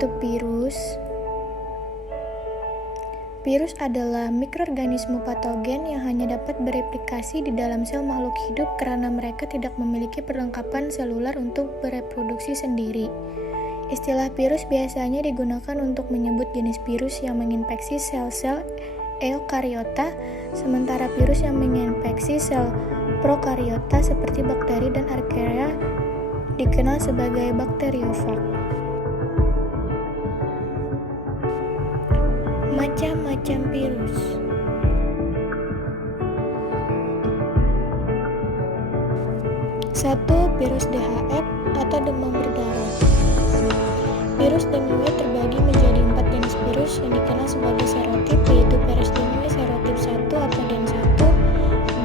itu virus? Virus adalah mikroorganisme patogen yang hanya dapat bereplikasi di dalam sel makhluk hidup karena mereka tidak memiliki perlengkapan seluler untuk bereproduksi sendiri. Istilah virus biasanya digunakan untuk menyebut jenis virus yang menginfeksi sel-sel eukariota, sementara virus yang menginfeksi sel prokariota seperti bakteri dan archaea dikenal sebagai bakteriofag. Macam-macam virus. Satu, virus DHF atau demam berdarah. Virus dengue terbagi menjadi 4 jenis virus yang dikenal sebagai serotip, yaitu virus dengue serotip 1 atau DEN1,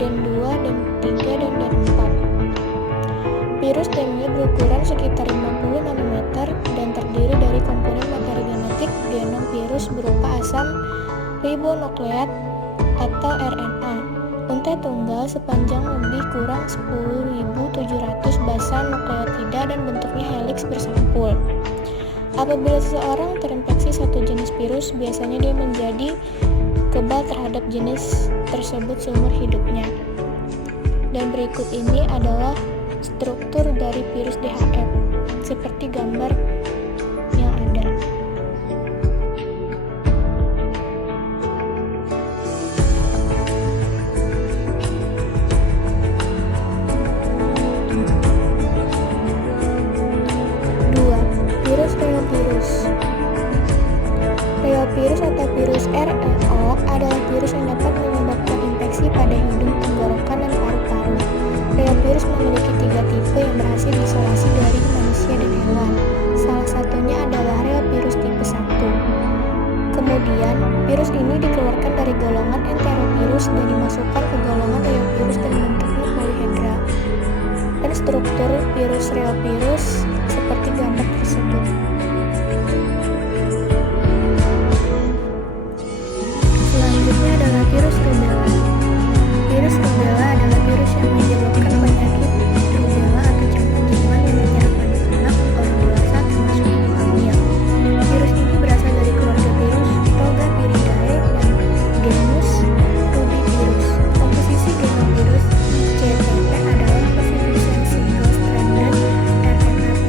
DEN2, DEN3, dan DEN4. Virus dengue berukuran sekitar 50 nanometer dan terdiri dari komponen materi genetik genom virus berupa asam ribonukleat atau RNA, untai tunggal sepanjang lebih kurang 10.700 basa nukleotida dan bentuknya heliks bersampul. Apabila seseorang terinfeksi satu jenis virus, biasanya dia menjadi kebal terhadap jenis tersebut seumur hidupnya. Dan berikut ini adalah struktur dari virus DHF, seperti gambar yang ada. Virus reovirus. Reovirus atau virus REO adalah virus yang dapat menyebabkan infeksi pada hidung, tenggorokan, dan paru-paru. Reovirus memiliki 3 tipe yang berhasil diisolasi dari manusia dan hewan. Salah satunya adalah reovirus tipe 1. Kemudian, virus ini dikeluarkan dari golongan enterovirus dan dimasukkan ke golongan reovirus dan bentuknya polihedral. Dan struktur virus reovirus seperti gambar tersebut. Selanjutnya adalah virus rubella. Virus rubella adalah virus yang menyebabkan penyakit rubella atau campak timuan yang menyerang anak-anak, orang dewasa, termasuk ibu hamil. Virus ini berasal dari keluarga virus Togaviridae dan genus Rubivirus. Komposisi genom virus CTP adalah positive sense single-stranded RNA virus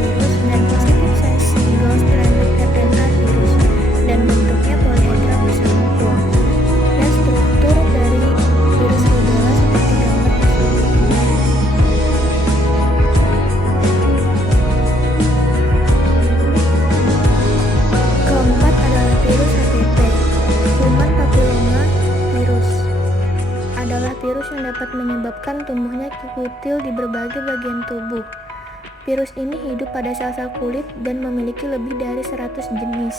dan positive sense single-stranded RNA virus, dan bentuknya polihedral bersampul. Dan struktur dari virus rubella seperti gambar tersebut. Keempat adalah virus HPV. Human papilloma virus adalah virus yang dapat menyebabkan tumbuhnya kutil di berbagai bagian tubuh. Virus ini hidup pada sel-sel kulit dan memiliki lebih dari 100 jenis.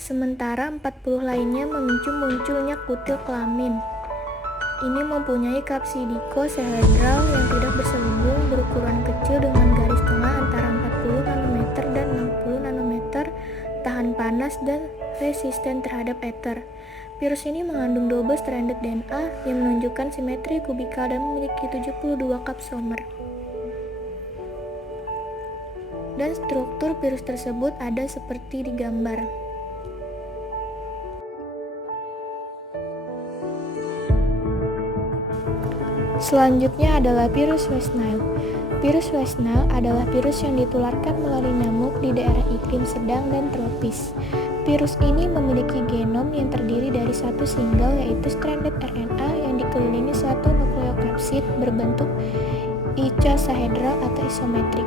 Sementara 40 lainnya memicu munculnya kutil kelamin. Ini mempunyai kapsidikohedral yang tidak berselubung, berukuran kecil dengan garis tengah antara 40 nanometer dan 60 nanometer, tahan panas dan resisten terhadap ether. Virus ini mengandung double-stranded DNA yang menunjukkan simetri kubikal dan memiliki 72 kapsomer. Dan struktur virus tersebut ada seperti di gambar. Selanjutnya adalah virus West Nile. Virus West Nile adalah virus yang ditularkan melalui nyamuk di daerah iklim sedang dan tropis. Virus ini memiliki genom yang terdiri dari satu single, yaitu stranded RNA yang dikelilingi satu nukleokapsid berbentuk icosahedral atau isometrik.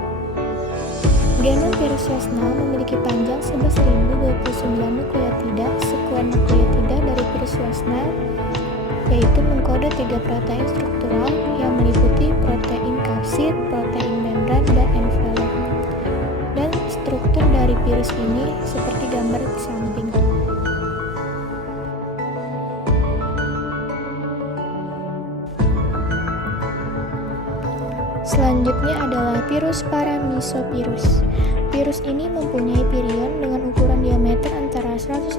Genom virus West Nile memiliki panjang 11.029 nukleotida. Sekuan nukleotida dari virus West Nile yaitu mengkode 3 protein struktural yang meliputi protein kapsid, protein membran, dan envelope. Dan struktur dari virus ini seperti gambar di samping. Selanjutnya adalah virus paramyxovirus. Virus ini mempunyai virion dengan ukuran diameter antara 150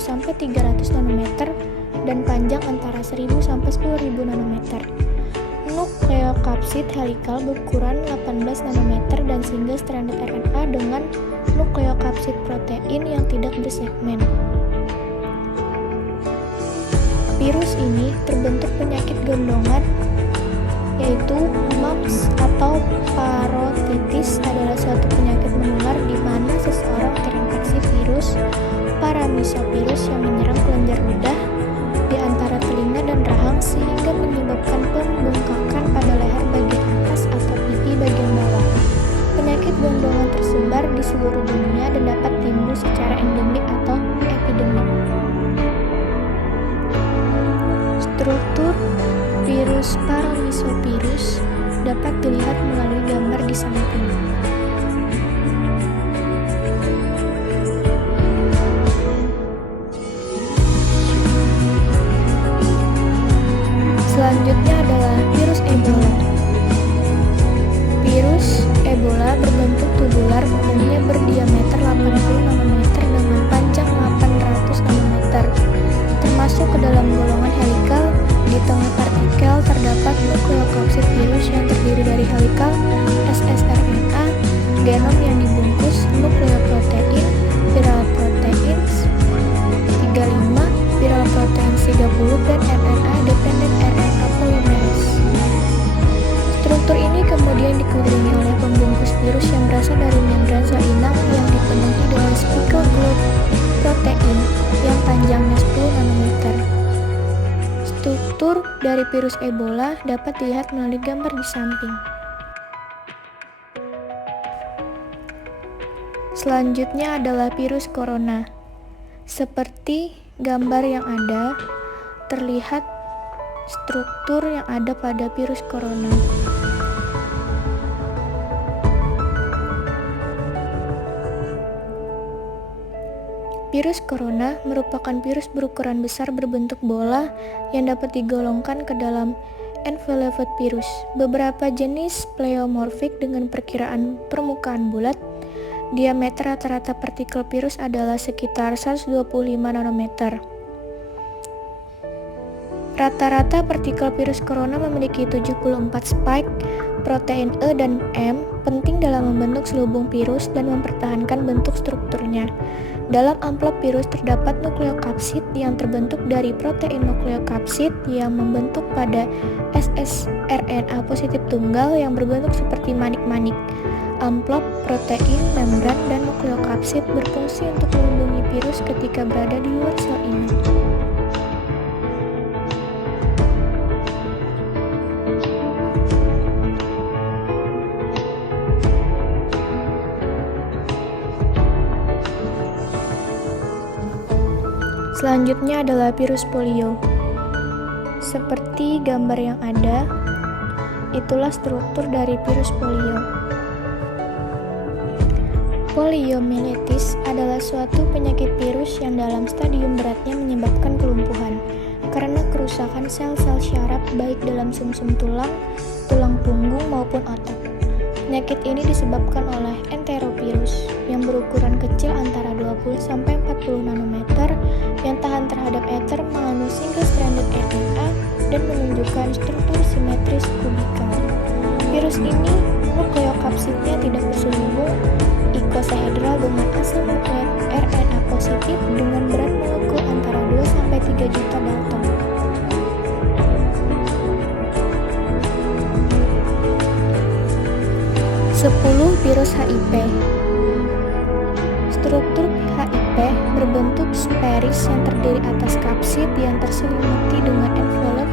sampai 300 nanometer dan panjang antara 1000 sampai 10.000 nanometer. Nukleokapsid helikal berukuran 18 nanometer dan single stranded RNA dengan nukleokapsid protein yang tidak bersegmen. Virus ini terbentuk penyakit gondongan, yaitu mumps atau parotitis adalah suatu penyakit menular di mana seseorang terinfeksi virus paramyxovirus yang menyerang kelenjar ludah di antara telinga dan rahang sehingga menyebabkan pembengkakan pada leher bagian atas atau pipi bagian bawah. Penyakit gondongan tersebar di seluruh dunia dan dapat timbul secara endemik atau epidemik. Struktur virus paramyxovirus dapat dilihat melalui gambar di samping. Selanjutnya adalah virus Ebola. Virus Ebola berbentuk tubular, umumnya berdiameter 80 nanometer dengan panjang 800 nanometer. Termasuk ke dalam golongan helikal. Di tengah partikel terdapat nukleokapsid virus yang terdiri dari helikal ssRNA, genom yang dibungkus nukleoprotein, viral proteins 35, viral proteins 30, dan RNA dependent RNA polymerase. Struktur ini kemudian dikelilingi oleh pembungkus virus yang berasal dari membran sel inang yang dipenuhi dengan spike glute protein yang panjangnya 10 nanometer. Struktur dari virus Ebola dapat dilihat melalui gambar di samping. Selanjutnya adalah virus corona. Seperti gambar yang ada, terlihat struktur yang ada pada virus corona. Virus corona merupakan virus berukuran besar berbentuk bola yang dapat digolongkan ke dalam enveloped virus. Beberapa jenis pleomorfik dengan perkiraan permukaan bulat. Diameter rata-rata partikel virus adalah sekitar 125 nanometer. Rata-rata partikel virus corona memiliki 74 spike protein E dan M penting dalam membentuk selubung virus dan mempertahankan bentuk strukturnya. Dalam amplop virus terdapat nukleokapsid yang terbentuk dari protein nukleokapsid yang membentuk pada ssRNA positif tunggal yang berbentuk seperti manik-manik. Amplop, protein, membran, dan nukleokapsid berfungsi untuk melindungi virus ketika berada di luar sel inang. Selanjutnya adalah virus polio. Seperti gambar yang ada, itulah struktur dari virus polio. Poliomyelitis adalah suatu penyakit virus yang dalam stadium beratnya menyebabkan kelumpuhan karena kerusakan sel-sel syaraf baik dalam sumsum tulang, tulang punggung maupun otak. Penyakit ini disebabkan oleh enterovirus yang berukuran kecil antara 20-40 nanometer yang tahan terhadap ether, mengandung single-stranded RNA, dan menunjukkan struktur simetris kubikal. Virus ini nukleokapsidnya tidak berselubung, icosahedral dengan asal nukleat RNA positif dengan berat molekul antara 2-3 juta dalton. Virus HIV. Struktur HIV berbentuk sferis yang terdiri atas kapsid yang terselimuti dengan envelope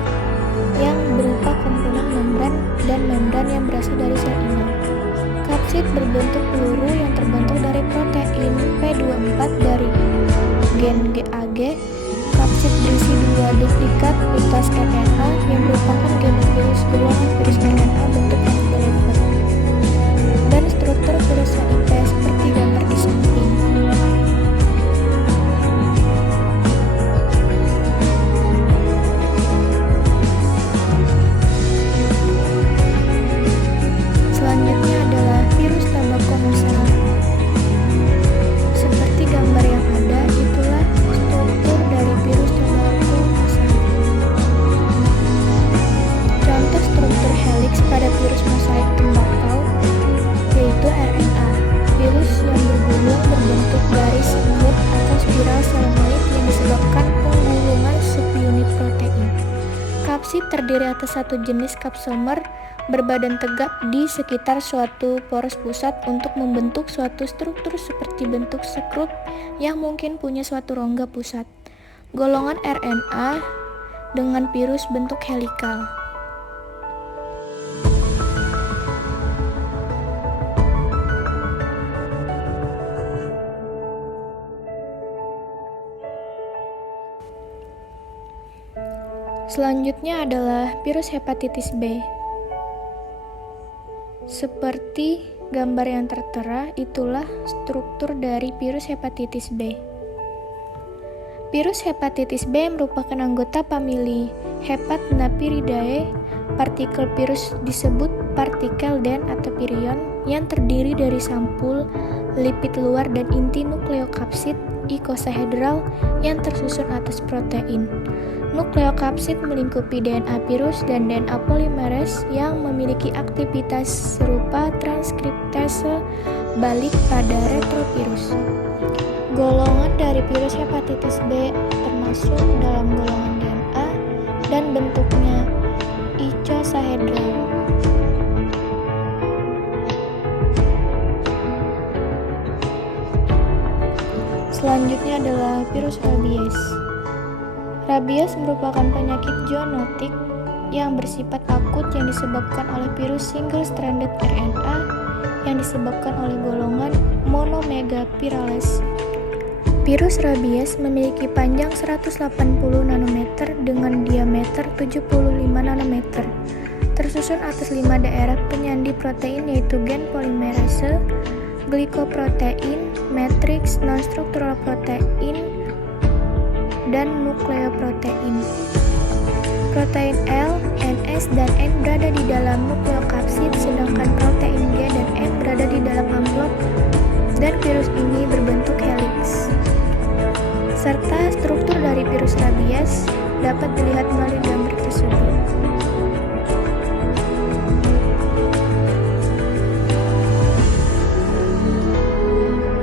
yang berupa komponen membran dan membran yang berasal dari sel inang. Kapsid berbentuk peluru yang terbentuk dari protein P24 dari gen GAG. Kapsid berisi 2 duplikat utas RNA yang merupakan genovirus golongan virus RNA bentuk envelope. Dan struktur virus HIV seperti gambar di samping. Selanjutnya adalah virus tabako masal. Seperti gambar yang ada, itulah struktur dari virus tabako masal. Contoh struktur helix pada virus mosaik tembakau yaitu RNA. Virus Nukleokapsid terdiri atas satu jenis kapsomer berbadan tegap di sekitar suatu poros pusat untuk membentuk suatu struktur seperti bentuk sekrup yang mungkin punya suatu rongga pusat. Golongan RNA dengan virus bentuk helikal. Selanjutnya adalah virus hepatitis B. Seperti gambar yang tertera, itulah struktur dari virus hepatitis B. Virus hepatitis B merupakan anggota famili Hepatnapiridae. Partikel virus disebut partikel den atau virion yang terdiri dari sampul lipid luar dan inti nukleokapsid icosahedral yang tersusun atas protein. Nukleokapsid melingkupi DNA virus dan DNA polimerase yang memiliki aktivitas serupa transkriptase balik pada retrovirus. Golongan dari virus hepatitis B termasuk dalam golongan DNA dan bentuknya icosahedral. Selanjutnya adalah virus rabies. Rabies merupakan penyakit zoonotik yang bersifat akut yang disebabkan oleh virus single-stranded RNA yang disebabkan oleh golongan monomegapirales. Virus rabies memiliki panjang 180 nanometer dengan diameter 75 nanometer. Tersusun atas 5 daerah penyandi protein yaitu gen polimerase, glikoprotein, matriks, non-struktural protein, dan nukleoprotein. Protein L, NS, dan N berada di dalam nukleokapsid, sedangkan protein G dan M berada di dalam amplop, dan virus ini berbentuk heliks. Serta struktur dari virus rabies dapat dilihat melalui gambar tersebut.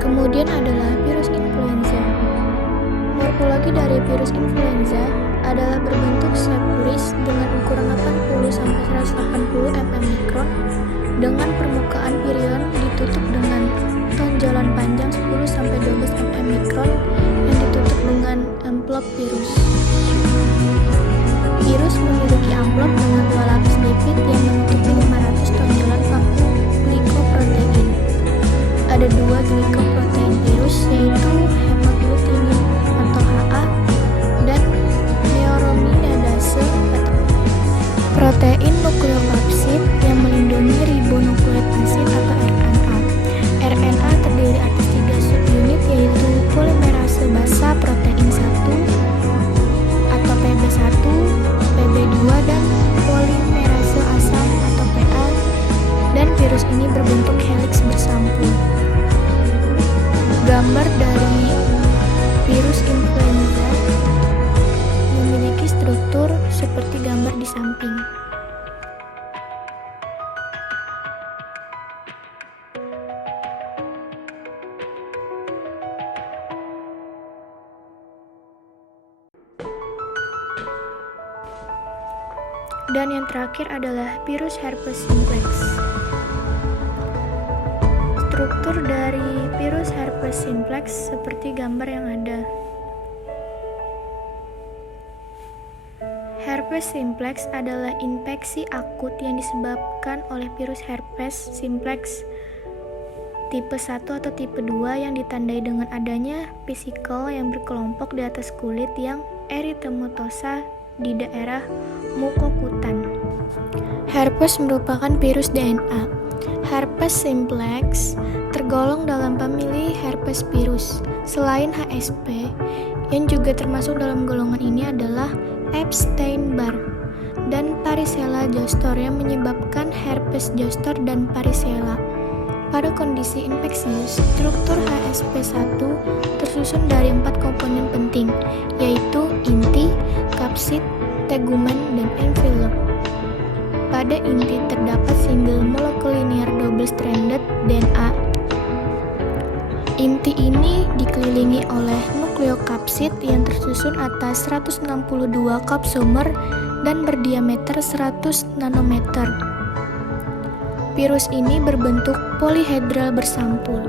Kemudian adalah virus influenza. Morfologi dari virus influenza adalah berbentuk sepuris dengan ukuran 80-180 mm mikron dengan permukaan virion ditutup dengan tonjolan panjang 10-12 mm mikron yang ditutup dengan amplop virus. Virus memiliki amplop dengan 2 lapis lipid yang menutupi 500 tonjolan vakum glikoprotein. Ada 2 glikoprotein virus yaitu hemagglutinin atau HA dan neuraminidase atau protein nukleokapsid yang melindungi ribonukleik asid atau RNA. RNA terdiri atas 3 subunit yaitu polimerase basa protein 1 atau PB1, PB2 dan polimerase asam atau PA, dan virus ini berbentuk heliks bersampul. Gambar dari virus influenza memiliki struktur seperti gambar di samping. Dan yang terakhir adalah virus herpes simplex. Struktur dari virus herpes simplex seperti gambar yang ada. Herpes simplex adalah infeksi akut yang disebabkan oleh virus herpes simplex tipe 1 atau tipe 2 yang ditandai dengan adanya vesikel yang berkelompok di atas kulit yang eritematosa di daerah mukokutan. Herpes merupakan virus DNA. Herpes simplex tergolong dalam famili herpes virus. Selain HSP, yang juga termasuk dalam golongan ini adalah Epstein-Barr dan Varicella zoster yang menyebabkan herpes zoster dan varicella. Pada kondisi infeksius, struktur HSP1 tersusun dari 4 komponen penting, yaitu inti, kapsid, tegumen, dan envelope. Pada inti terdapat single molecular double-stranded DNA. Inti ini dikelilingi oleh nukleokapsid yang tersusun atas 162 kapsomer dan berdiameter 100 nanometer. Virus ini berbentuk polihedral bersampul.